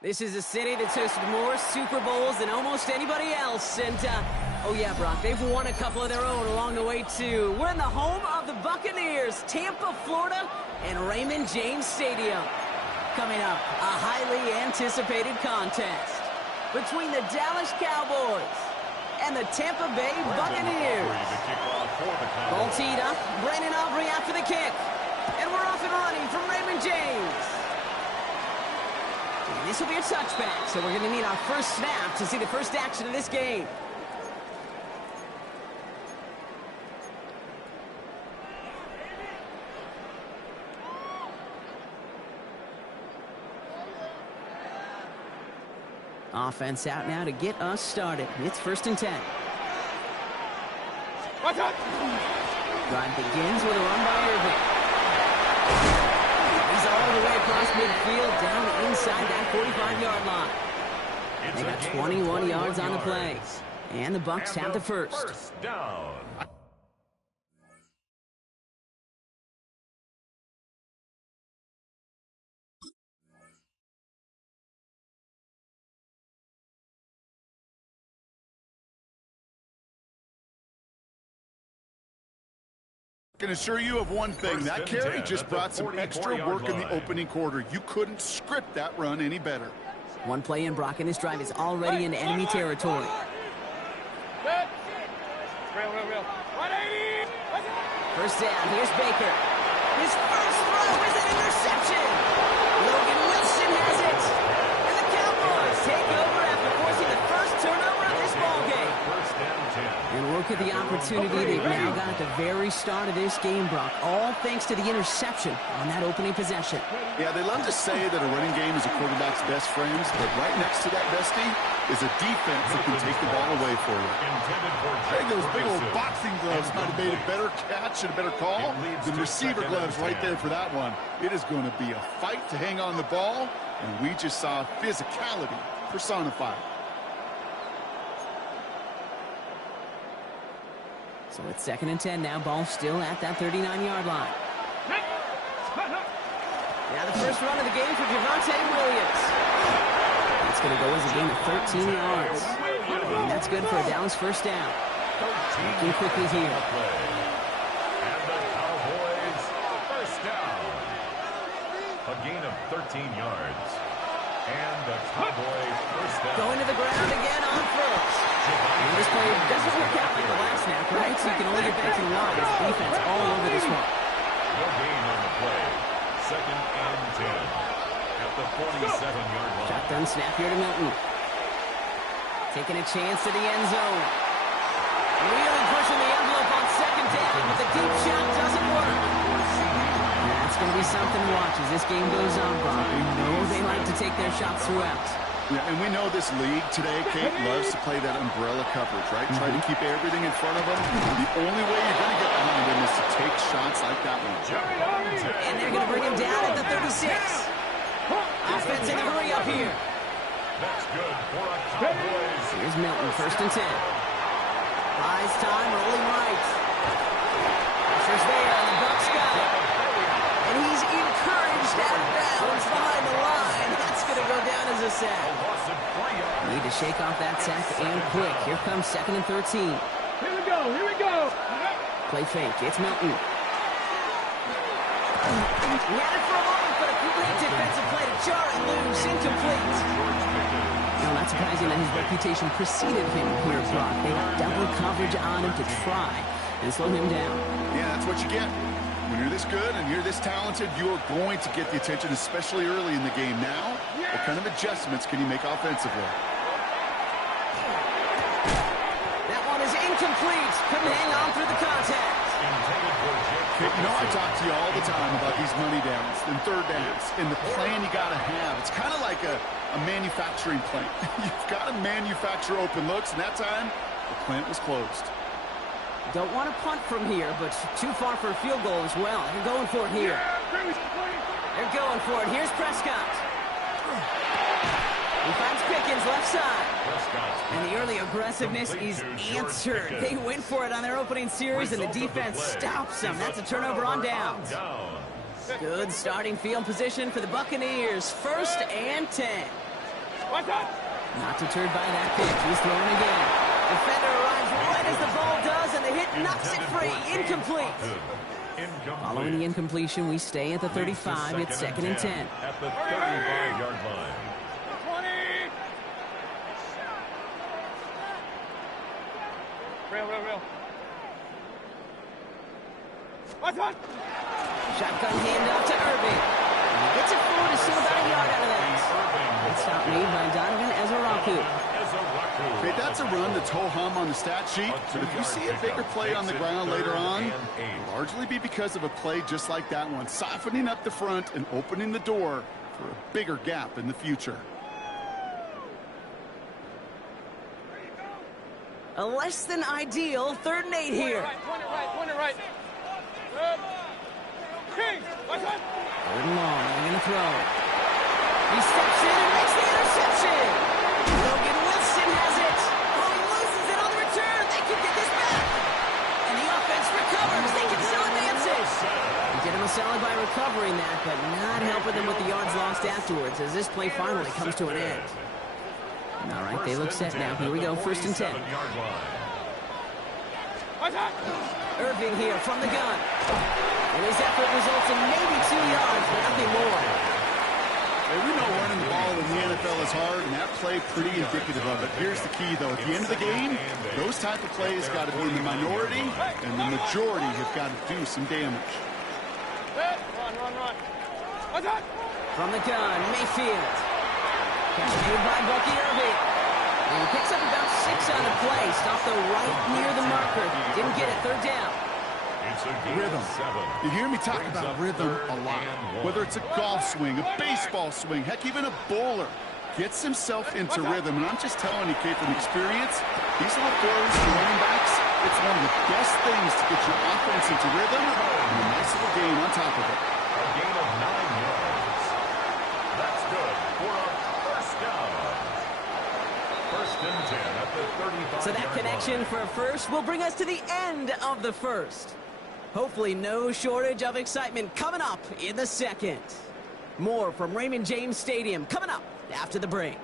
This is a city that's hosted more Super Bowls than almost anybody else. And, oh yeah, Brock, they've won a couple of their own along the way, too. We're in the home of the Buccaneers, Tampa, Florida, and Raymond James Stadium. Coming up, a highly anticipated contest between the Dallas Cowboys and the Tampa Bay Buccaneers. Ball teed up, Brandon Aubrey after the kick. And we're off and running from Raymond James. And this will be a touchback, so we're going to need our first snap to see the first action of this game. Offense out now to get us started. It's 1st and 10. Drive begins with a run by Irving. He's all the way across midfield, down inside that 45-yard line. They got 21 yards on the play. And the Bucs have the first. Down. I can assure you of one thing, that carry just brought some extra work in the opening quarter. You couldn't script that run any better. One play in, Brock, and this drive is already into enemy territory. First down, here's Baker. His first throw is an interception. Logan Wilson has it. And the Cowboys take over after forcing the first turnover of this ballgame. And look at the opportunity they've now got at the very start of this game, Brock, all thanks to the interception on that opening possession. Yeah, they love to say that a running game is a quarterback's best friends, but right next to that bestie is a defense that can take the ball away for you. I think those big old boxing gloves might have made a better catch and a better call than receiver gloves right there for that one. It is going to be a fight to hang on the ball, and we just saw physicality personified. So it's 2nd and 10 now. Ball still at that 39-yard line. Now the first run of the game for Javonte Williams. It's going to go as a gain of 13 yards. And that's good for a Dallas first down. Looking quickly here. And the Cowboys first down. A gain of 13 yards. And the Cowboys first down. Going to the ground again on first. And this play doesn't work out like the last snap, right? So you can only get back to the line. His defense all over this one. No gain on the play. 2nd and 10 at the 47-yard line. Shotgun snap here to Milton. Taking a chance to the end zone. Really pushing the envelope on 2nd down, but the deep shot doesn't work. That's going to be something to watch as this game goes on, Brock. We know they like to take their shots throughout. Yeah, and we know this league today, Kate, loves to play that umbrella coverage, right? Try to keep everything in front of them. The only way you're going to get behind them is to take shots like that one. And they're going to bring him down at the 36. Offense in a hurry up here. That's good for a Cowboys. Here's Milton, 1st and 10. Buys time, rolling right. Pressure's there, and the Bucs got it. And he's encouraged out of bounds behind the line. That's going to go down as a sack. Need to shake off that sack and quick. Here comes 2nd and 13. Here we go. Play fake, it's Milton. He had it for a moment, but a great defensive play to jar it loose, incomplete. No, not surprising that his reputation preceded him here, Brock. They got double coverage on him to try and slow him down. Yeah, that's what you get. When you're this good and you're this talented, you are going to get the attention, especially early in the game. Now, what kind of adjustments can you make offensively? That one is incomplete. Couldn't hang on through the contact. You know, I talk to you all the time about these money downs and third downs and the plan you got to have. It's kind of like a manufacturing plant. You've got to manufacture open looks, and that time, the plant was closed. Don't want to punt from here, but too far for a field goal as well. They're going for it here. They're going for it. Here's Prescott. He finds Pickens left side. And the early aggressiveness is answered. They went for it on their opening series, and the defense stops them. That's a turnover on downs. Good starting field position for the Buccaneers. 1st and 10. Not deterred by that pitch. He's throwing again. Defender arrives right as the ball does, and the hit knocks it free. Incomplete. Following the incompletion, we stay at the 35. It's 2nd and 10. At the 35-yard line. 20. Real. Shotgun handoff to Irving. He gets it forward to still about a yard out of that. Good stop made by Donovan Ezaraku. Okay, that's a run that's ho-hum on the stat sheet, but if you see a bigger play on the ground later on, it'll largely be because of a play just like that one, softening up the front and opening the door for a bigger gap in the future. A less than ideal 3rd and 8 here. Point it right. Good. King, what's up? 3rd and long, they're going to throw. He steps in and makes the interception. Logan Wilson has it. Oh, he loses it on the return. They can get this back. And the offense recovers. They can still advance it. He did him a solid by recovering that, but not helping them with the yards lost afterwards as this play finally comes to an end. All right, they look set now. Here we go, 1st and 10. Irving here from the gun. And his effort results in maybe 2 yards, but nothing more. Hey, we know running the ball in the NFL is hard, and that play pretty indicative of it. Here's the key, though. At the end of the game, those type of plays got to be in the minority, and the majority have got to do some damage. Run. From the gun, Mayfield. Catch made by Bucky Irving. And he picks up about 6 on the play. Stopped the right near the marker. Didn't get it. 3rd down. Rhythm. You hear me talk about rhythm a lot. Whether it's a golf swing, a baseball swing, heck, even a bowler gets himself into rhythm. And I'm just telling you, Kate, from experience, these little throws to running backs, it's one of the best things to get your offense into rhythm and a nice little gain on top of it. A gain of 9 yards. That's good for a first down. 1st and 10 at the 35-yard So that connection for a first will bring us to the end of the first. Hopefully no shortage of excitement coming up in the 2nd. More from Raymond James Stadium coming up after the break.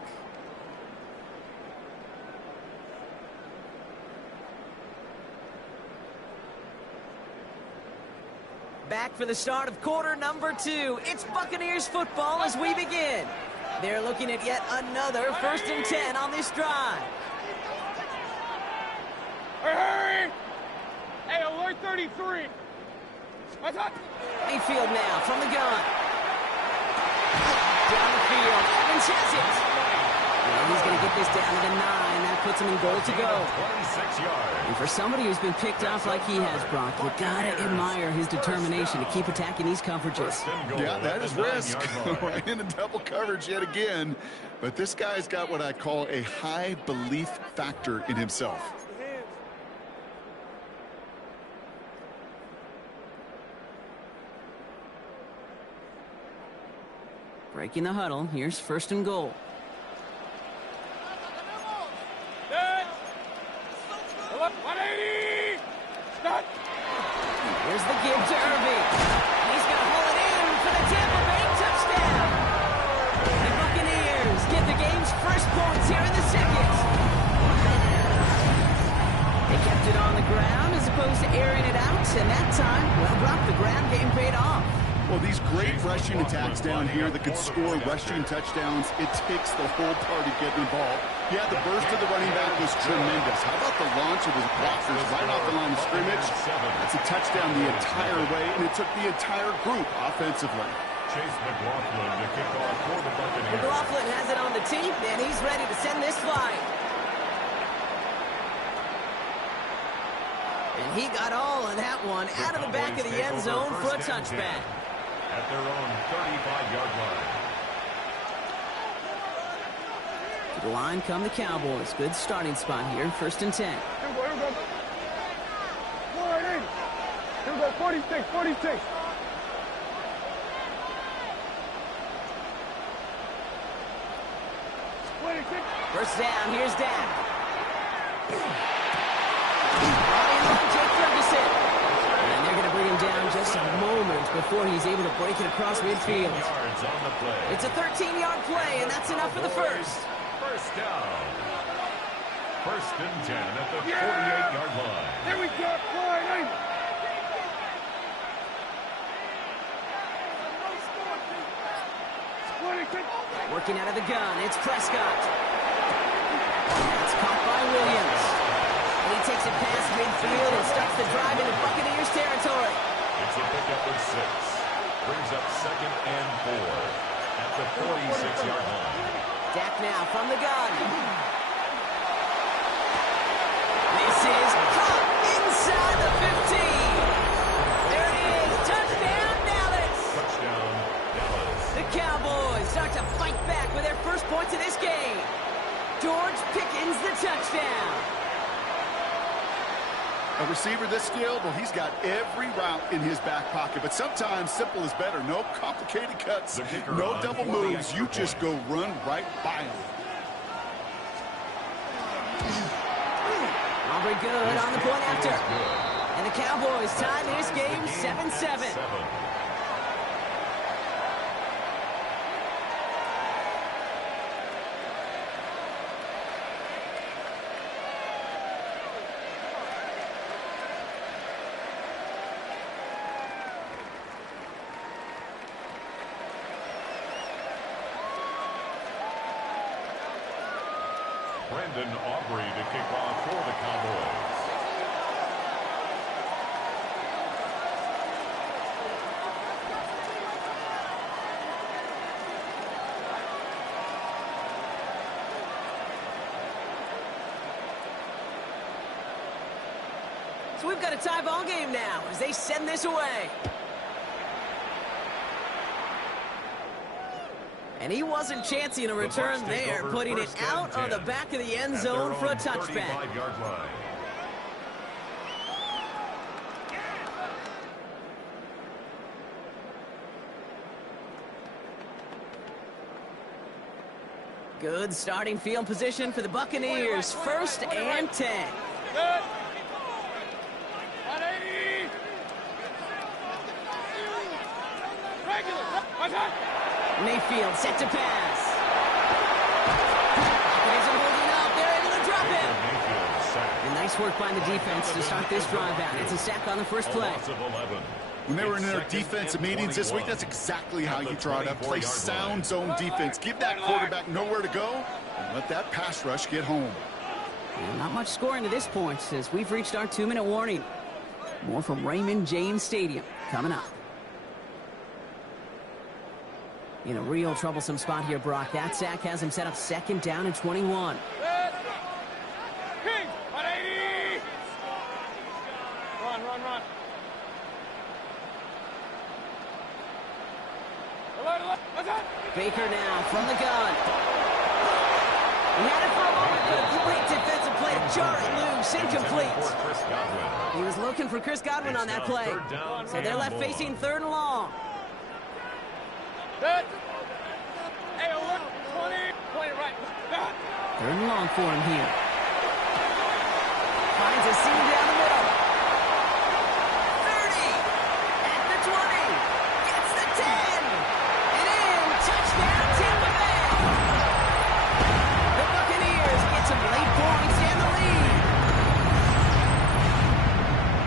Back for the start of quarter number 2. It's Buccaneers football as we begin. They're looking at yet another 1st and 10 on this drive. Hurry! Hey, alert 33. What's up? Mayfield now from the gun. Down the field. Evans has it. And he's going to get this down to the 9. That puts him in goal to go. 26 yards. And for somebody who's been picked off like he has, Brock, you got to admire his determination to keep attacking these coverages. Yeah, that is risk. Right into double coverage yet again. But this guy's got what I call a high belief factor in himself. Breaking the huddle. Here's 1st and goal. Good. 180. Stop. Here's the give to Irving. He's going to hold it in for the Tampa Bay touchdown. The Buccaneers get the game's first points here in the 2nd. They kept it on the ground as opposed to airing it out, and that time, well, Brock, the ground game paid off. Well, these great rushing attacks down here that could score rushing touchdowns, it takes the whole party getting involved. Yeah, the burst of the running back was tremendous. How about the launch of his blockers right off the line of scrimmage? That's a touchdown the entire way, and it took the entire group offensively. Chase McLaughlin to kick off for the Buccaneers. McLaughlin has it on the team, and he's ready to send this flying. And he got all of that one out of the back of the end zone for a touchback. At their own 35-yard line. To the line come the Cowboys. Good starting spot here. 1st and 10. Here we go. 480. Here we go. 46. 46. First down. Here's Dak. Brought in by Jake Ferguson. And they're going to bring him down just just a moment before he's able to break it across midfield. Yards on the play. It's a 13-yard play, and that's enough for the first. First down. First and 10 at the 48-yard line. There we go, Floyd. Working out of the gun, it's Prescott. That's caught by Williams. And he takes it past midfield and starts the drive into Buccaneers territory. It's a pickup of 6. Brings up 2nd and 4 at the 46-yard line. Dak now from the gun. This is caught inside the 15. There it is. Touchdown, Dallas. Touchdown, Dallas. The Cowboys start to fight back with their first points of this game. George Pickens the touchdown. A receiver this skilled, well, he's got every route in his back pocket. But sometimes simple is better. No complicated cuts, no double moves. You just go run right by him. Aubrey good on the point after. And the Cowboys tie this game 7-7. Brendan Aubrey to kick off for the Cowboys. So we've got a tie ball game now as they send this away. And he wasn't chancing a return there, putting it out of the back of the end zone for a touchback. 35-yard line. Good starting field position for the Buccaneers. 1st and 10. Good. 180. Regular. Mayfield set to pass. Isn't holding up. They're able to drop him. And nice work by the defense to start this drive out. It's a sack on the first play. When they were in their defensive meetings this week, that's exactly how you draw it up. Play sound zone defense. Give that quarterback nowhere to go and let that pass rush get home. And not much scoring to this point as we've reached our 2-minute warning. More from Raymond James Stadium coming up. In a real troublesome spot here, Brock. That sack has him set up 2nd down and 21. King, 180. Run. Baker now from the gun. He had it for a moment, but a great defensive play to jar it loose. Incomplete. He was looking for Chris Godwin on that play. So they're left facing 3rd and long. Good. Hey, 20. Play it right. 3rd and long for him here. Finds a seam down the middle. 30. At the 20. Gets the 10. And in. Touchdown, Tampa Bay. The Buccaneers get some late points and the lead.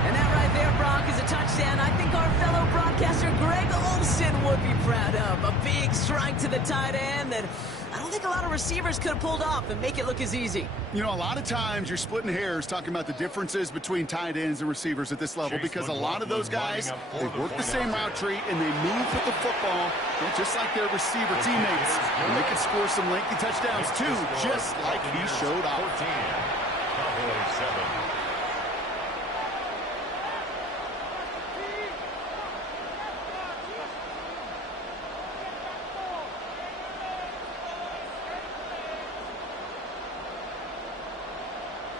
And that right there, Brock, is a touchdown I think our fellow broadcaster Greg Olsen would be proud of. A big strike to the tight end that I don't think a lot of receivers could have pulled off and make it look as easy. You know, a lot of times you're splitting hairs talking about the differences between tight ends and receivers at this level because a lot of those guys, they work the same route tree and they move with the football just like their receiver teammates. And they can score some lengthy touchdowns too, just like he showed off. Cowboys 7.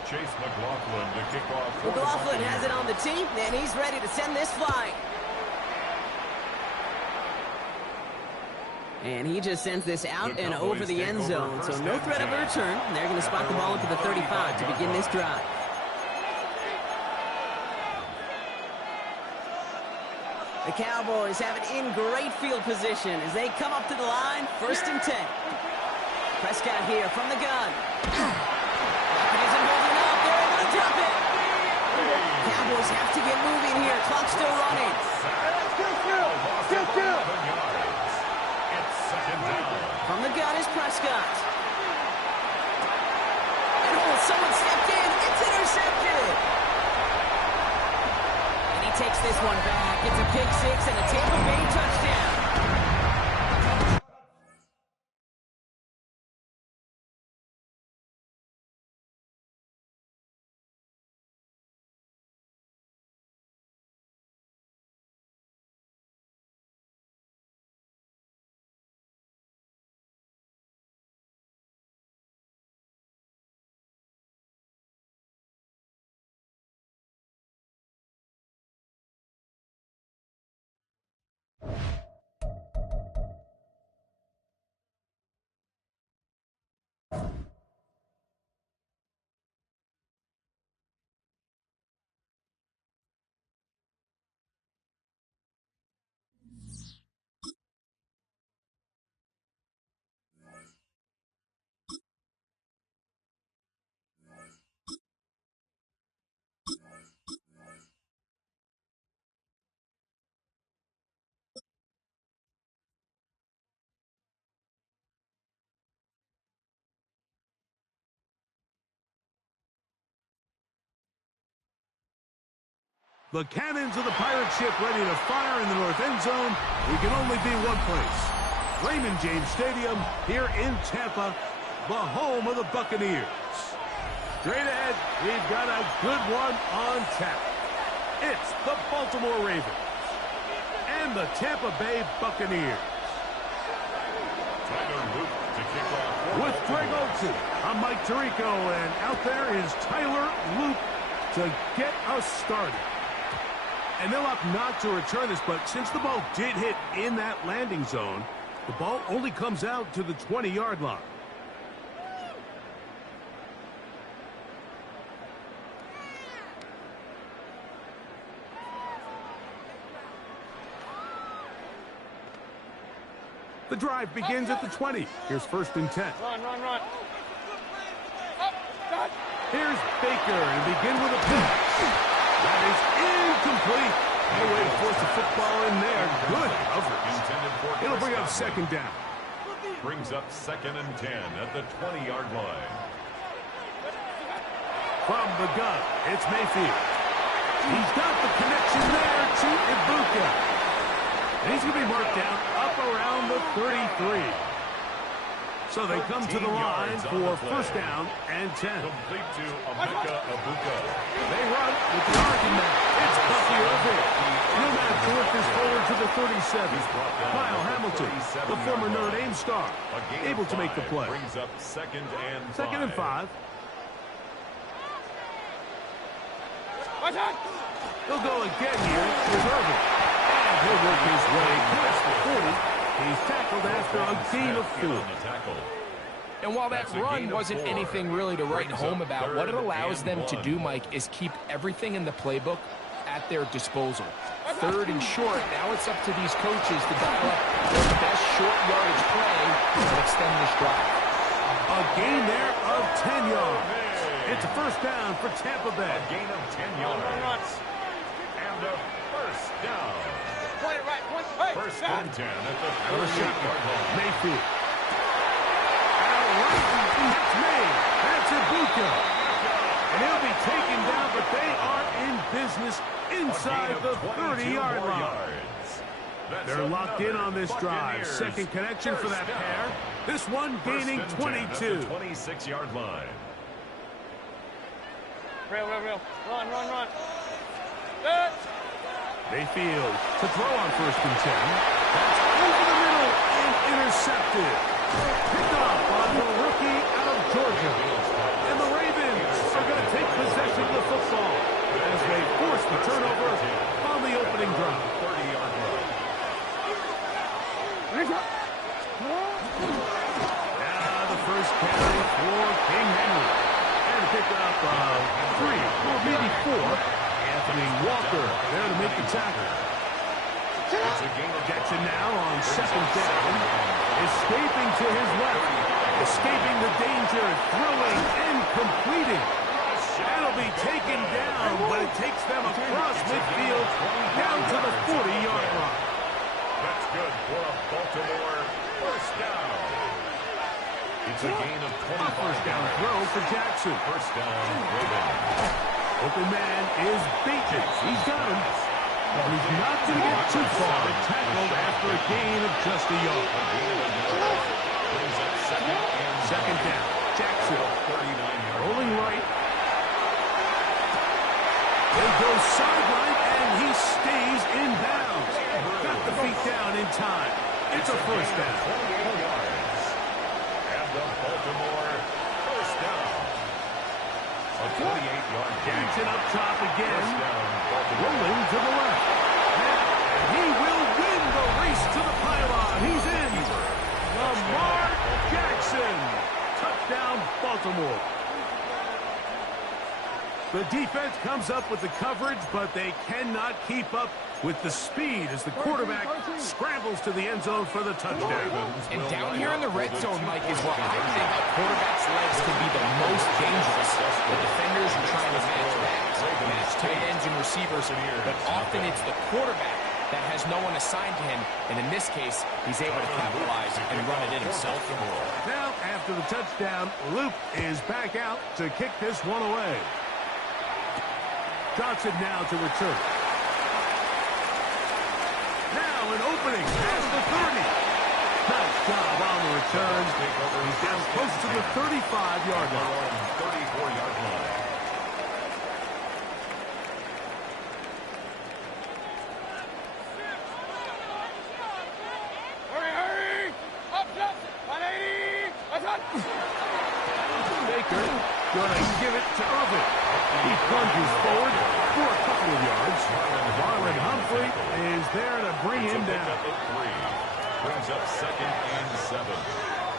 Chase McLaughlin to kick off. McLaughlin has it on the tee, and he's ready to send this flying. And he just sends this out and over the end zone, so no threat of a return. They're going to spot the ball into the 35 to begin this drive. The Cowboys have it in great field position as they come up to the line, 1st and 10. Prescott here from the gun. It isn't holding up. They're able to drop it. Cowboys have to get moving here. Clock still running. It's 2nd down. From the gun is Prescott. And someone stepped in. It's intercepted. And he takes this one back. It's a pick 6 and a Tampa Bay touchdown. The cannons of the pirate ship ready to fire in the north end zone. We can only be one place. Raymond James Stadium here in Tampa, the home of the Buccaneers. Straight ahead, we've got a good one on tap. It's the Baltimore Ravens and the Tampa Bay Buccaneers. Tyler Luke to kick off. With Greg Olsen, I'm Mike Tirico, and out there is Tyler Luke to get us started. And they'll opt not to return this, but since the ball did hit in that landing zone, the ball only comes out to the 20-yard line. The drive begins at the 20. Here's 1st and 10. Run. Here's Baker to begin with a pass. That is incomplete. No way to force the football in there. Good coverage. It'll bring up 2nd down. Brings up 2nd and 10 at the 20-yard line. From the gun, it's Mayfield. He's got the connection there to Ibuka. And he's going to be marked down up around the 33. So they come to the line for 1st down and 10. Complete to Ibuka. They run with the argument. It's Bucky Irving. He'll now flip this forward to the 37. Kyle Hamilton, the former Notre Dame star, able to make the play. Brings up 2nd and 5. 2nd and 5. He'll go again here with Irving. And he'll work his way past the 40. He's tackled after a gain of 4. And while that run wasn't anything really to write home about, what it allows them to do, Mike, is keep everything in the playbook at their disposal. 3rd and short, now it's up to these coaches to dial up their best short yardage play and extend this drive. A gain there of 10 yards. It's a 1st down for Tampa Bay. A gain of 10 yards. And a 1st down. Point it right. 1st and 10 at the 38-yard line. Mayfield. That's made. That's Ibuka. And he'll be taken down, but they are in business inside the 30-yard line. They're locked in on this drive. 2nd connection for that pair. This one gaining 22. 26-yard line. Real. Run. Mayfield to throw on 1st and 10. That's over the middle and intercepted. Picked off on the rookie out of Georgia. And the Ravens are going to take possession of the football as they force the turnover on the opening drive. 30-yard line. Now the first carry for King Henry. And pick up 3 or maybe 4. Anthony Walker there to make the tackle. Jackson now on second down. Escaping to his left. Escaping the danger. Throwing and completing. That'll be taken down, but it takes them across midfield down to the 40-yard line. That's good for a Baltimore first down. It's a gain of 25. First down throw for Jackson. First down, Raven. Open man is Bateman. He's got him. But he's not going to get too far. Tackled after a gain of just a yard. Brings up second down. Jackson. 39 rolling right. They go sideline, and he stays in bounds. Got the feet down in time. It's a first down. 28 yards. And the Baltimore first down. A 28-yard gain. Jackson up top again. First down, Baltimore. Rolling to the left. And he will win the race to the pylon. He's in. Lamar Jackson. Touchdown, Baltimore. The defense comes up with the coverage, but they cannot keep up with the speed as the quarterback scrambles to the end zone for the touchdown. And down here in the red zone, Mike, is where I think a quarterback's legs can be the most dangerous. The defenders are trying to match backs, match tight ends and receivers, but often it's the quarterback that has no one assigned to him, and in this case, he's able to capitalize and run it in himself. Now, after the touchdown, Luke is back out to kick this one away. Johnson now to return. Now an opening past the 30. Nice job on the return. He's down close to the 35-yard line. 34-yard line. Hurry! Up, Johnson! 180! Baker gonna give it to Irvin. He plunges forward for a couple of yards. Marlon Humphrey is there to bring him down. Brings up second and 7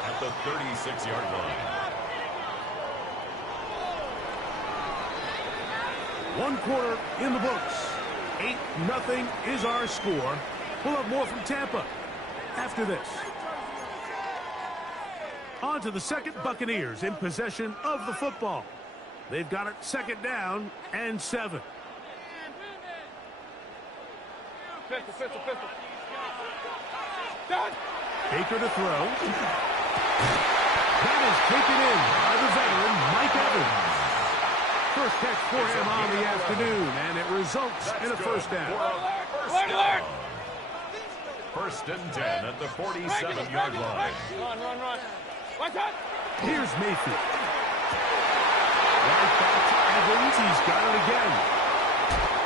at the 36-yard line. 1 quarter in the books. 8-0 is our score. We'll have more from Tampa after this. On to the second. Buccaneers in possession of the football. They've got it second down and 7. Pistol. Done! Baker to throw. That is taken in by the veteran, Mike Evans. First catch for him on the afternoon, and it results in a first down. Alert! First and 10 at the 47-yard line. Run. What's up? Here's Mayfield. Right back to Evans. He's got it again.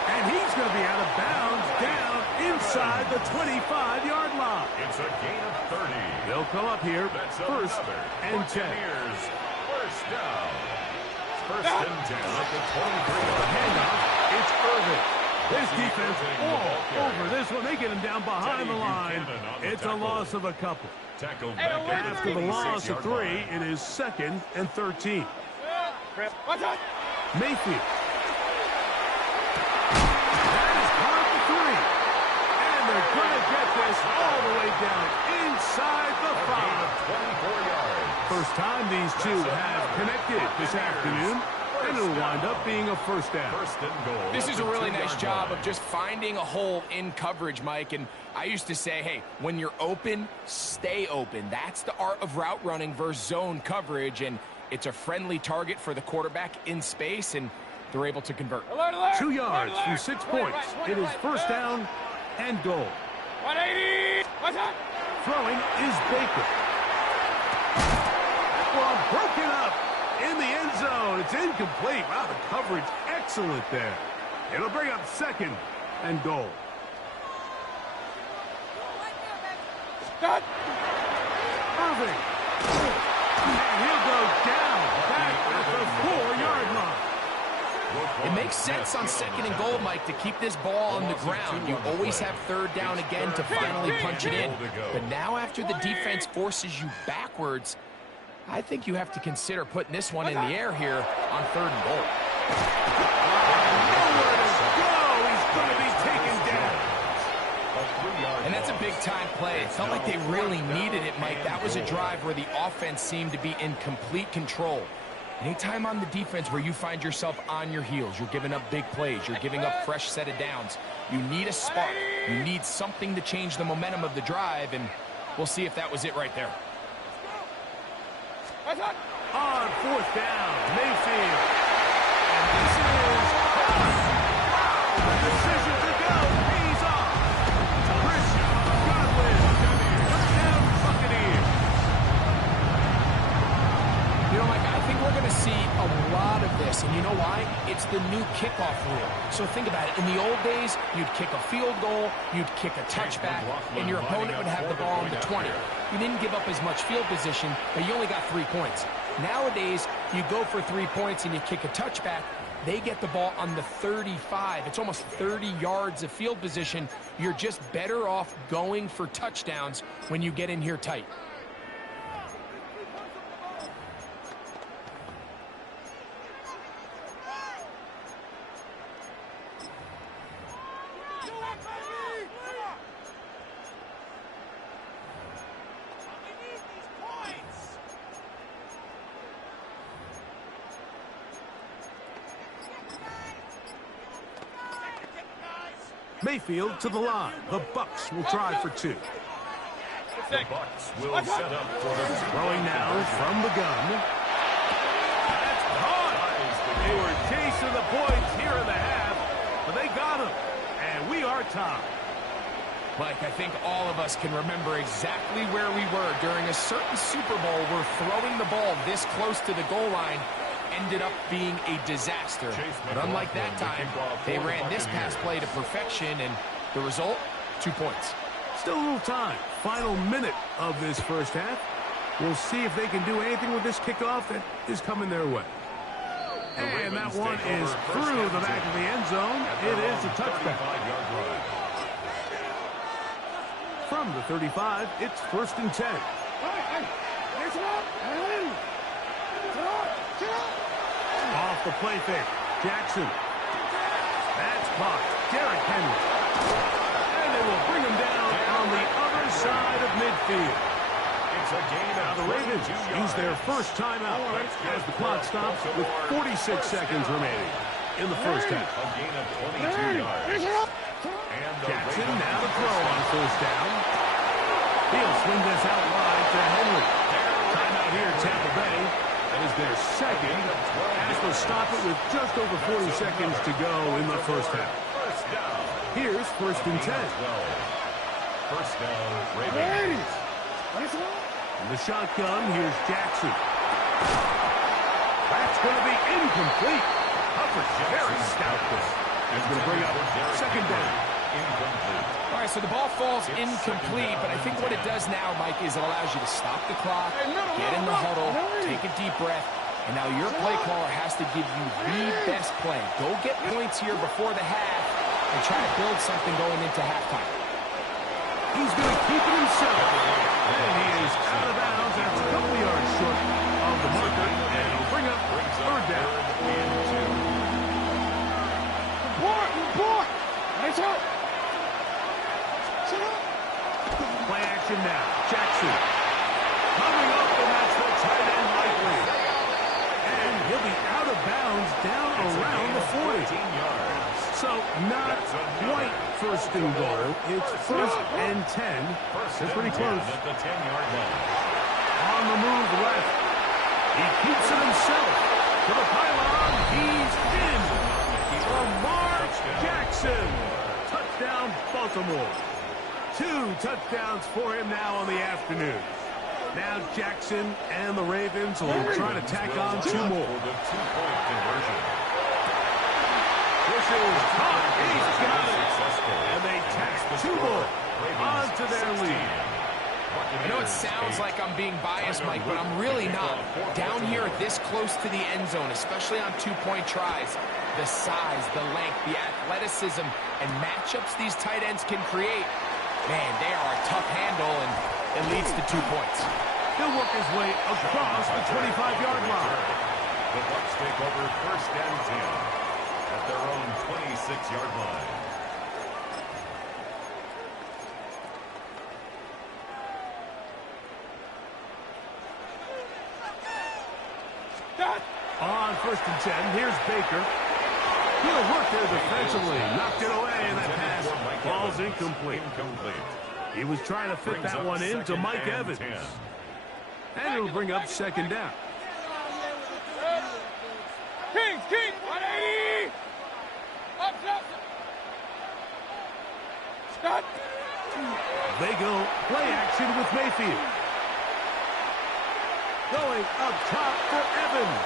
And he's going to be out of bounds down inside the 25-yard line. It's a gain of 30. They'll come up here. That's First and 10. Buccaneers, first down. First and 10 at the 23-yard line. Handoff. It's Irvin. This defense all over this one, making him down behind the line. It's a loss of a couple. Tackled back After the loss of 3, it is second and 13. What's up? Mayfield. That is caught for 3. And they're going to get this all the way down inside the 5. 24 yards. First time these two have connected this afternoon. And it'll wind up being a first down. First and goal. This is a really nice job of just finding a hole in coverage, Mike. And I used to say, hey, when you're open, stay open. That's the art of route running versus zone coverage. And it's a friendly target for the quarterback in space, and they're able to convert. Alert! 2 yards from 6 points. It is first down and goal. 180! What's up? Throwing is Baker. That one broken up in the end zone. It's incomplete. Wow, the coverage excellent there. It'll bring up second and goal. Done! Irving. And he'll go down back at the 4-yard line. It makes sense on second and goal, Mike, to keep this ball on the ground. You always have third down again to finally punch it in. But now after the defense forces you backwards, I think you have to consider putting this one in the air here on third and goal. Nowhere to go. He's going to be taken down. A And that's a big-time play. It felt like they really needed it, Mike. That was a drive where the offense seemed to be in complete control. Anytime on the defense where you find yourself on your heels, you're giving up big plays, you're giving up fresh set of downs, you need a spark. You need something to change the momentum of the drive, and we'll see if that was it right there. On fourth down, Mayfield. And this is the decision to go. He's off. Christian Godwin. Touchdown, Buccaneers. You know, Mike, I think we're going to see a lot of this, and you know why? It's the new kickoff rule. So think about it. In the old days, you'd kick a field goal, you'd kick a touchback, and your opponent would have the ball on the 20. You didn't give up as much field position, but you only got 3 points. Nowadays, you go for 3 points and you kick a touchback. They get the ball on the 35. It's almost 30 yards of field position. You're just better off going for touchdowns when you get in here tight. Mayfield to the line. The Bucs will try for 2. The Bucs will set up for the throwing now from the gun. That's caught. They were chasing the points here in the half, but they got them. And we are tied. Mike, I think all of us can remember exactly where we were during a certain Super Bowl where throwing the ball this close to the goal line ended up being a disaster. But unlike that time, they ran this pass play to perfection, and the result, 2 points. Still a little time. Final minute of this first half. We'll see if they can do anything with this kickoff that is coming their way. And that one is through the back of the end zone. It is a touchback. From the 35, it's 1st and 10. Off the play fake. Jackson. That's caught. Derrick Henry. And they will bring him down on the other side of midfield. It's a gain now the Ravens use their first timeout as the clock stops with 46 seconds remaining in the first half. A gain of 22 yards. Jackson now to throw on 1st down. He'll swing this out wide to Henry. Timeout here, Tampa Bay. That is their second. As they'll stop it with just over 40 seconds to go in the first half. Here's 1st and 10. First down, Ravens. In the shotgun, here's Jackson. That's going to be incomplete. Coverage very stout there. He's going to bring up 2nd down. Incomplete. All right, so the ball falls incomplete, but I think what it does now, Mike, is it allows you to stop the clock, get in the huddle, take a deep breath, and now your play caller has to give you the best play. Go get points here before the half and try to build something going into halftime. He's going to keep it himself, and he is out of bounds. That's a couple yards short of the marker, and it'll bring up 3rd down. Report! Nice out! Play action now. Jackson. Coming up, and that's the tight end likely. And he'll be out of bounds down around the 40. So not quite 1st and goal. It's 1st and 10. They're pretty close. At the 10-yard line. On the move left. He keeps it himself. To the pylon. He's in. Lamar Jackson. Touchdown, Baltimore. 2 touchdowns for him now on the afternoon. Now Jackson and the Ravens will try to tack on 2 more. For the 2-point conversion. This is caught. He's got it. And they tack 2 more onto their lead. I know it sounds like I'm being biased, Mike, but I'm really not. Down here this close to the end zone, especially on 2-point tries, the size, the length, the athleticism, and matchups these tight ends can create, man, they are a tough handle, and it leads to 2 points. He'll work his way across the 25-yard line. The Bucs take over 1st and 10 at their own 26-yard line. On 1st and 10, here's Baker. Good work there defensively. Knocked it away, and that pass falls incomplete. He was trying to fit that one in to Mike Evans. And it'll bring up 2nd down. Kings, 180! Up, Scott! They go play action with Mayfield. Going up top for Evans.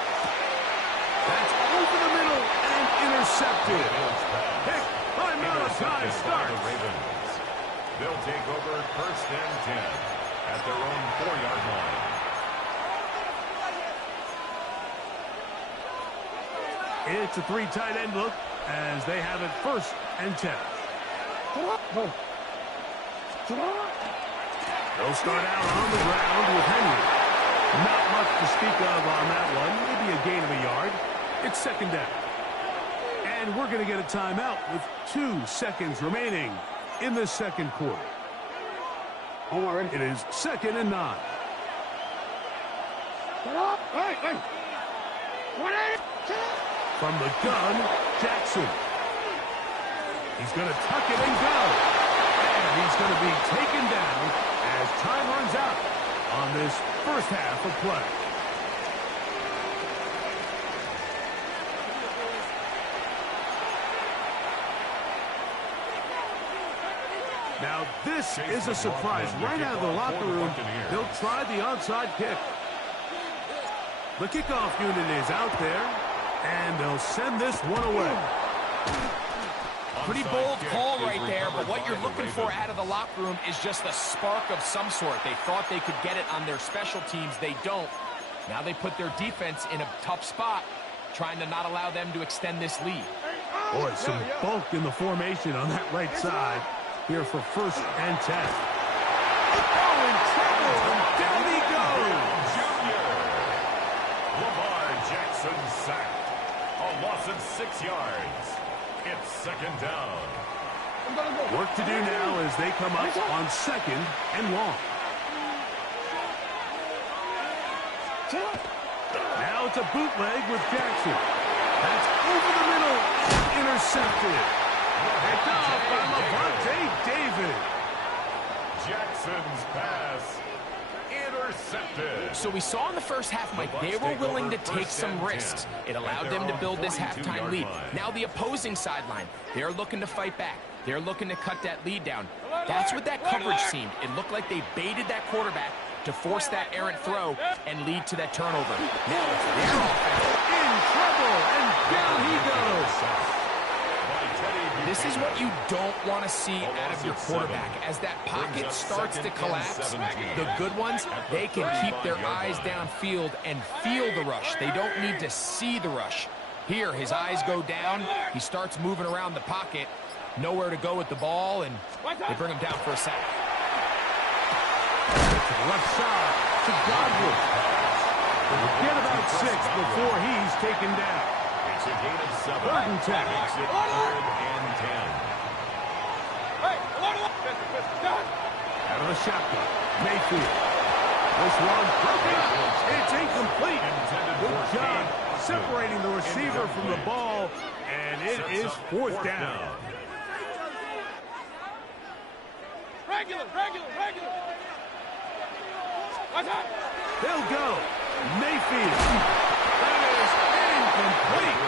That's over the middle and intercepted. Pick by Malachi Starks. They'll take over 1st and 10 at their own 4-yard line. It's a 3 tight end look as they have it 1st and 10. They'll start out on the ground with Henry. Not much to speak of on that one. Maybe a gain of a yard. It's 2nd down. And we're going to get a timeout with 2 seconds remaining in the 2nd quarter. It is 2nd and 9. From the gun, Jackson. He's going to tuck it and go. And he's going to be taken down as time runs out on this 1st half of play. Now, this is a surprise. Right out of the locker room, they'll try the onside kick. The kickoff unit is out there, and they'll send this one away. Pretty bold call right there, but what you're looking for out of the locker room is just a spark of some sort. They thought they could get it on their special teams. They don't. Now they put their defense in a tough spot, trying to not allow them to extend this lead. Boy, some bulk in the formation on that right side here for 1st and 10. Oh, in trouble, and down he goes. Junior. Lamar Jackson sacked. A loss of 6 yards. It's 2nd down. Work to do now as they come up on 2nd and long. Now it's a bootleg with Jackson. That's over the middle and intercepted. Picked off by Levante David. Jackson's pass intercepted. So we saw in the 1st half, Mike, they were willing to take some risks. It allowed them to build this halftime lead. Now the opposing sideline, they're looking to fight back. They're looking to cut that lead down. That's what that coverage seemed. It looked like they baited that quarterback to force that errant throw and lead to that turnover. Now it's their offense. In trouble, and down he goes. This is what you don't want to see out of your quarterback. As that pocket starts to collapse, the good ones, they can keep their eyes downfield and feel the rush. They don't need to see the rush. Here, his eyes go down. He starts moving around the pocket. Nowhere to go with the ball, and they bring him down for a sack. To the left side to Godwin. They'll get about 6 before he's taken down. It's a gain of 7. 3rd and 10. Makes it 3rd and 10. Out of the shotgun. Mayfield. This one broken. It's incomplete. Good job separating the receiver from the ball, and it is 4th down. Regular. They'll go. Mayfield. That is incomplete.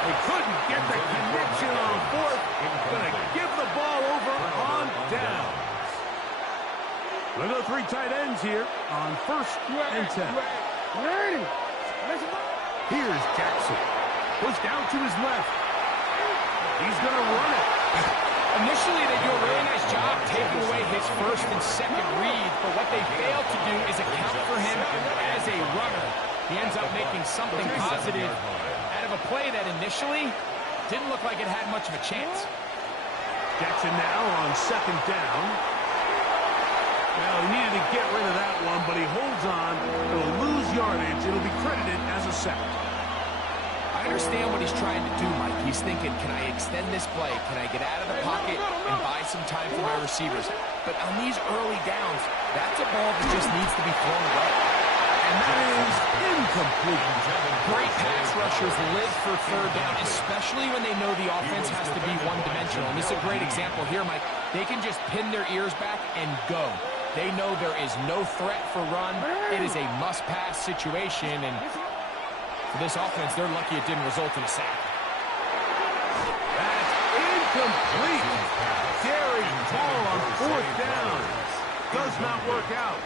They couldn't get the connection on 4th. Going to give the ball over on down. We'll go 3 tight ends here on 1st and 10. Here's Jackson. Pushed out to his left. He's going to run it. Initially, they do a really nice job taking away his 1st and 2nd read, but what they fail to do is account for him as a runner. He ends up making something positive out of a play that initially didn't look like it had much of a chance. Jackson now on 2nd down. Well, he needed to get rid of that one, but he holds on. He'll lose yardage. It'll be credited as a sack. I understand what he's trying to do, Mike. He's thinking, can I extend this play? Can I get out of the pocket and buy some time for my receivers? But on these early downs, that's a ball that just needs to be thrown away. And that is incomplete. Great pass rushers live for third down, especially when they know the offense has to be one-dimensional. And this is a great example here, Mike. They can just pin their ears back and go. They know there is no threat for run. It is a must-pass situation, and for this offense, they're lucky it didn't result in a sack. That's incomplete. Daring ball on fourth down. Does not work out.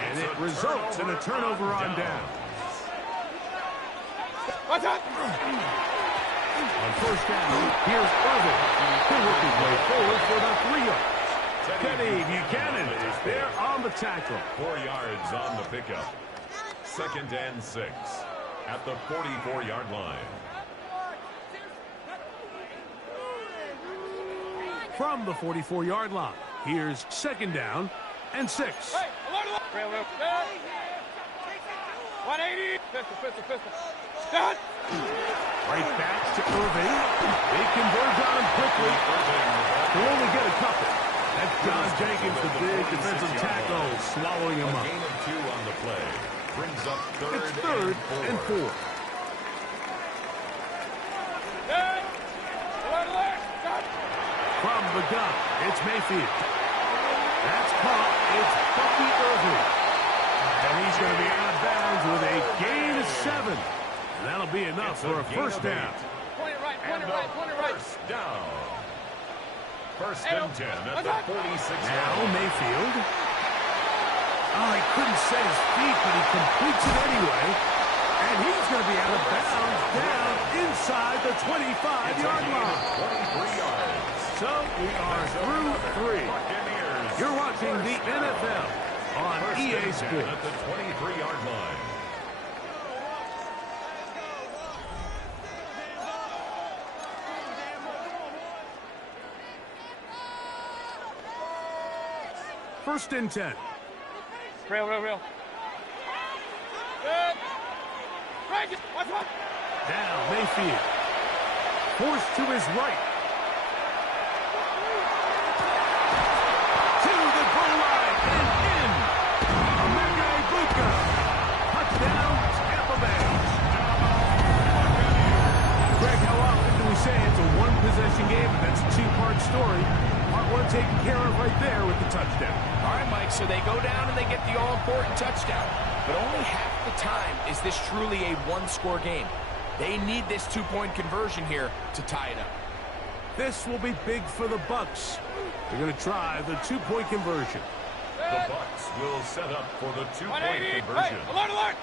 And it results in a turnover on down. What's up? On first down, here's Irvin. He'll work his way forward for about 3 yards. Teddy Buchanan is there on the tackle. 4 yards on the pickup. 2nd and 6 at the 44-yard line. From the 44-yard line, here's 2nd down and 6. Hey, 180. Pistol. Start. Right back to Irving. They converge on him quickly. He'll only get a couple. That's John Jenkins, the big defensive tackle, swallowing him up. A gain of 2 on the play. Brings up It's third and 4. From the gun, it's Mayfield. That's caught. It's Bucky Irving. And he's going to be out of bounds with a gain of 7. And that'll be enough for a first down. Point it right. First down. 1st and 10 at the 46-yard Now line. Mayfield. Oh, he couldn't set his feet, but he completes it anyway. And he's going to be out of bounds down inside the 25-yard line. 23 yards. So we are through 3. Buccaneers. You're watching the NFL on First EA and 10 Sports. at the 23-yard line. First and 10. Real. Good. Right. Watch one. Now Mayfield. Forced to his right. To the goal line and in. Emeka Egbuka. Touchdown, Tampa Bay. Greg, how often do we say it's a one-possession game? That's a two-part story. Part one taken care of right there with the touchdown. All right, Mike, so they go down and they get the all-important touchdown. But only half the time is this truly a one-score game. They need this two-point conversion here to tie it up. This will be big for the Bucs. They're going to try the two-point conversion. The Bucs will set up for the 2-point 180. conversion. Hey, alert.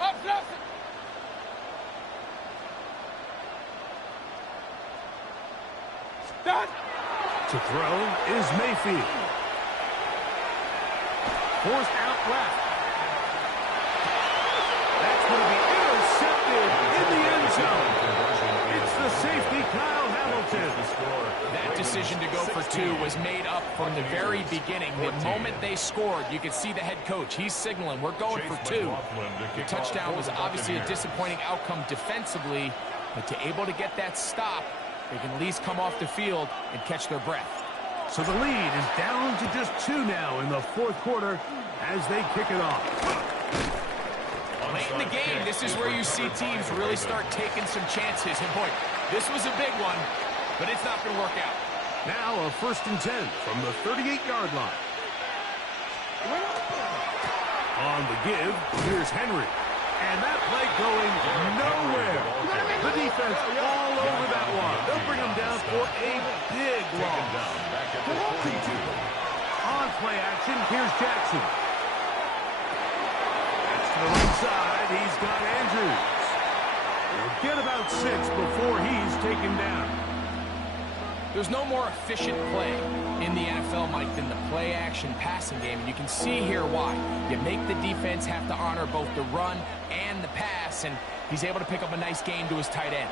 Up. Start. To throw is Mayfield. Forced out left. That's going to be intercepted in the end zone. It's the safety, Kyle Hamilton. That decision to go for 2 was made up from the very beginning. The moment they scored, you could see the head coach. He's signaling, we're going for 2. The touchdown was obviously a disappointing outcome defensively, but to able to get that stop, they can at least come off the field and catch their breath. So the lead is down to just 2 now in the fourth quarter as they kick it off. Late in the game, this is where you see teams really start taking some chances. And boy, this was a big one, but it's not going to work out. Now a 1st and 10 from the 38-yard line. On the give, here's Henry. And that play going nowhere. The defense all over that one. They'll bring him down for a big loss. On play action, here's Jackson. That's to the right side. He's got Andrews. He'll get about 6 before he's taken down. There's no more efficient play in the NFL, Mike, than the play-action passing game. And you can see here why. You make the defense have to honor both the run and the pass, and he's able to pick up a nice gain to his tight end.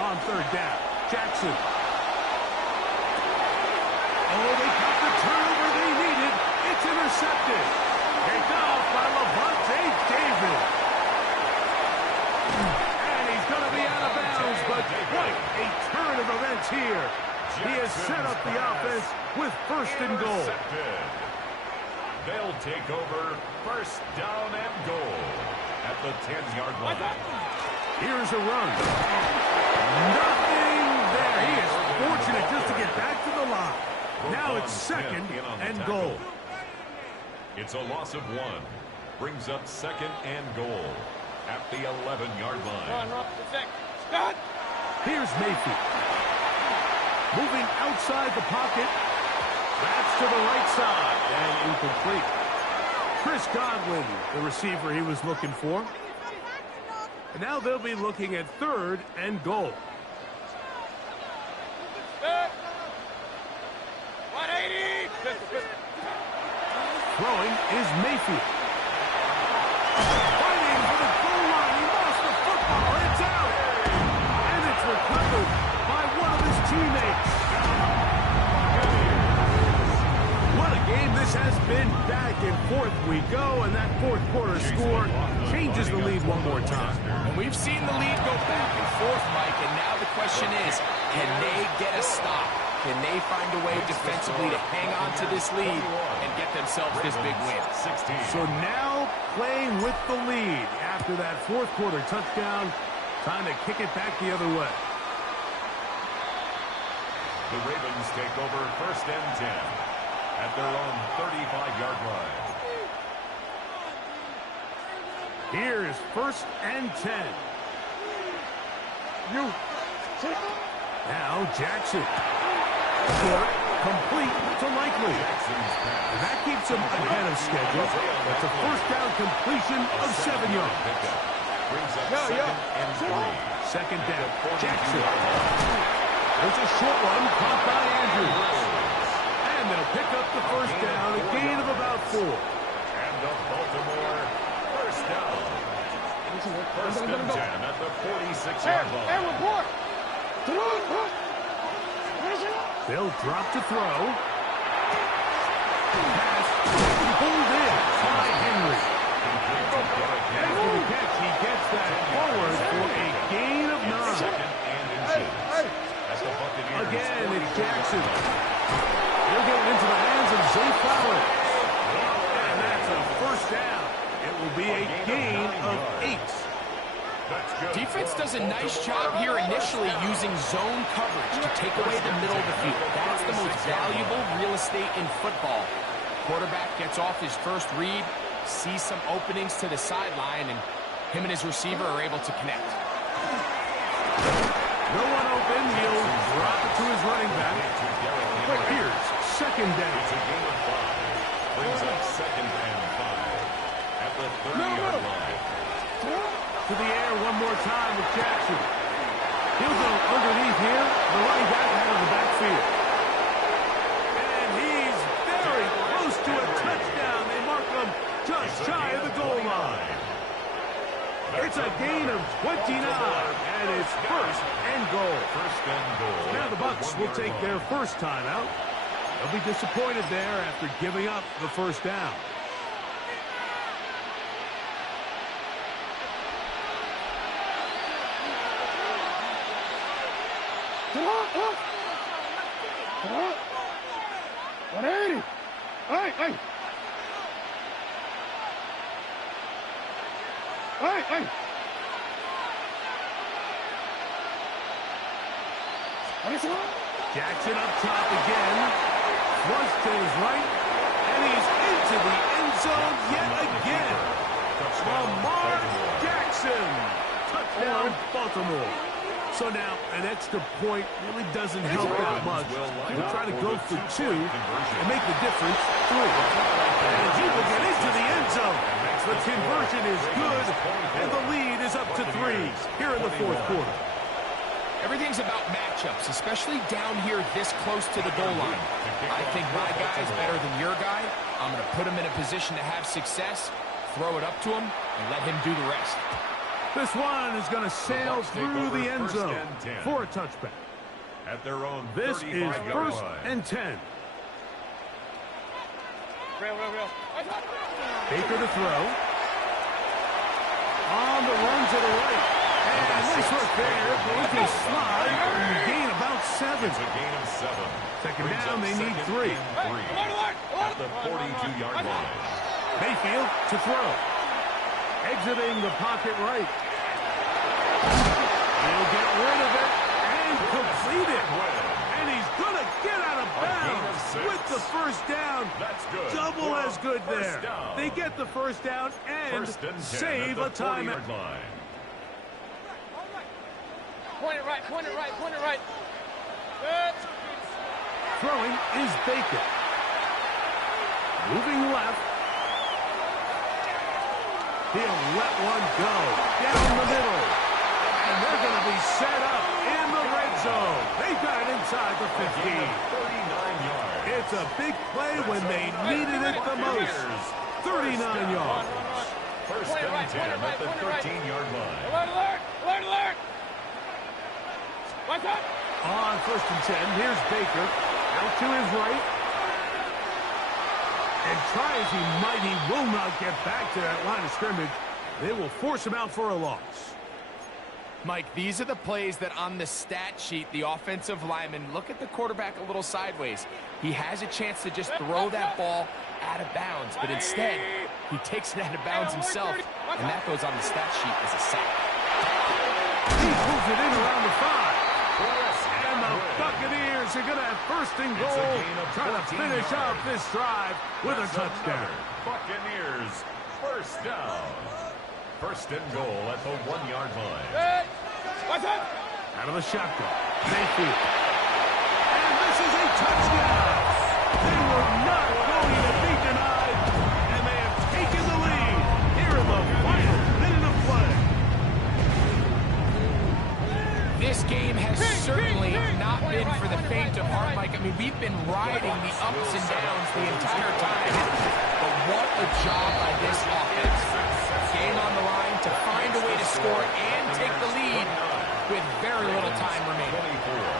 On 3rd down, Jackson. Oh, they got the turnover they needed. It's intercepted. Picked off by Levante David. And he's going to be out of bounds, but quite a turn of events here. He has set up the offense with first and goal. They'll take over first down and goal at the 10-yard line. Here's a run. Nothing there. He is fortunate just to get back to the line. Now it's second and goal. It's a loss of 1. Brings up second and goal at the 11-yard line. Start. Here's Mayfield. Moving outside the pocket. That's to the right side and incomplete. Chris Godwin, the receiver he was looking for. And now they'll be looking at third and goal. 180. Throwing is Mayfield. Fighting for the goal line. He lost the football. It's out. And it's recovered by one of his teammates. What a game this has been. Back and forth we go, and that fourth quarter score changes the lead one more time. And we've seen the lead go back and forth, Mike, and now the question is, can they get a stop? Can they find a way defensively to hang on to this lead and get themselves this big win? So now playing with the lead after that fourth quarter touchdown, time to kick it back the other way. The Ravens take over first and 10 at their own 35-yard line. Here's first and 10. Now Jackson. Short, complete to Likely. And that keeps him ahead of schedule. That's a first down completion of 7 yards. Brings up second and 3. Second down, Jackson. There's a short one caught by Andrews. And they'll pick up the first down, a gain of about 4. And the Baltimore first down. First and 10 at the 46-yard line. Hey, report. They'll drop to throw. Pass pulled in by Henry. After the catch, he gets that forward for a gain of 9. Second and inches. As the Buccaneers Again, it's Jackson. He'll get it into the hands of Zay Flowers. And that's a first down. It will be a gain of 8. Defense does a nice job here initially using zone coverage to take away the middle of the field. That's the most valuable real estate in football. Quarterback gets off his first read, sees some openings to the sideline, and him and his receiver are able to connect. No one open. He'll drop it to his running back. Here's second down. It's a gain of 5. Brings up second and 5 at the 30-yard line. To the air one more time with Jackson. He'll go underneath here. The running back out of the backfield. And he's very close to a touchdown. They mark him just shy of the goal line. It's a gain of 29, and it's first and goal. First and goal. Now the Bucs will take their first time out. They'll be disappointed there after giving up the first down. Jackson up top again. Flush to his right. And he's into the end zone yet again. Lamar Jackson. Touchdown, Baltimore. So now, an extra point really doesn't help that much. We'll try to go for 2 and make the difference 3. And he will get into the end zone. The conversion is good, and the lead is up to 3 here in the fourth quarter. Everything's about matchups, especially down here this close to the goal line. I think my guy is better than your guy. I'm going to put him in a position to have success, throw it up to him, and let him do the rest. This one is going to sail through the end zone for a touchback. At their own This is first and 10. Baker to throw. On the run to the right. And nice work there. Going to slide and gain about about 7. It's a gain of 7. Second Brings down, up they need second 3. and 3 at the 42-yard line. Mayfield to throw. Exiting the pocket right. He'll get rid of it and complete it. And he's going to get out of bounds with the first down. That's good. Double as good there. Down. They get the first down and save a timeout. Point it right, point it right, point it right. Good. Throwing is Baker. Moving left. He'll let one go down the middle. And they're going to be set up in the red zone. They got it inside the 15. 39 yards. It's a big play when they needed it the most. 39 yards. First and 10 at the 13-yard line. Alert, alert, alert, alert. Watch out. On first and 10, here's Baker. Out to his right. And try as he might, he will not get back to that line of scrimmage. They will force him out for a loss. Mike, these are the plays that on the stat sheet, the offensive lineman, look at the quarterback a little sideways. He has a chance to just throw that ball out of bounds, but instead, he takes it out of bounds himself, and that goes on the stat sheet as a sack. He pulls it in around the 5. And the Buccaneers are going to have first and goal, trying to finish off this drive with a touchdown. Buccaneers, first down. First and goal at the 1-yard line. Good. Watch out. Out of the shotgun. Mayfield. And this is a touchdown. They were not going to be denied, and they have taken the lead here in the final minute of play. This game has certainly not been for the faint of heart, Mike. I mean, we've been riding the ups and downs the entire time. But what a job by this offense. Game on the line to find a way to score and take the lead with very little time remaining.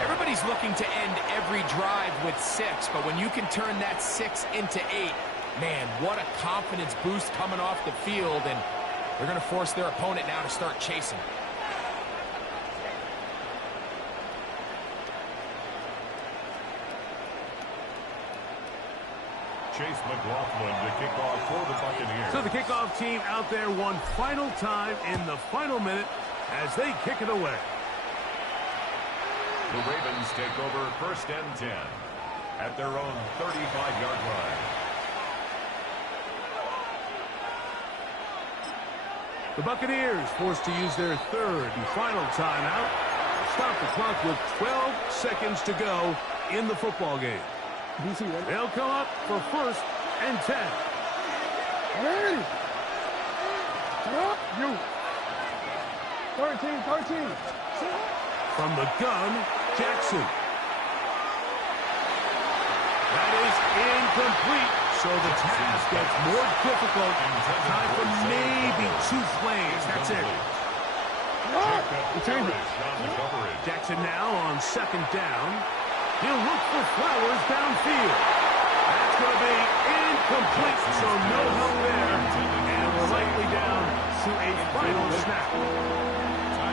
Everybody's looking to end every drive with 6, but when you can turn that 6 into 8, man, what a confidence boost coming off the field, and they're going to force their opponent now to start chasing. Chase McLaughlin to kick off for the Buccaneers. So the kickoff team out there one final time in the final minute as they kick it away. The Ravens take over first and 10 at their own 35-yard line. The Buccaneers forced to use their third and final timeout. Stop the clock with 12 seconds to go in the football game. They'll come up for first and 10. Ready. You. 13. From the gun, Jackson. That is incomplete, so the task gets more difficult. Time for maybe 2 plays. That's it. Jackson now on second down. He'll look for Flowers downfield. That's going to be incomplete, so no help there. And we're likely down to a final snap.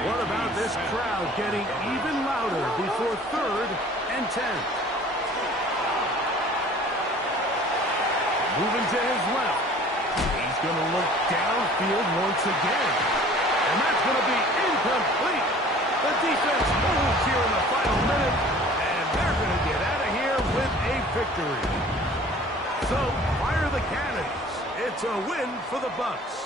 What about this crowd getting even louder before third and 10? Moving to his left. He's going to look downfield once again. And that's going to be incomplete. The defense holds here in the final minute. They're going to get out of here with a victory. So, fire the cannons. It's a win for the Bucs.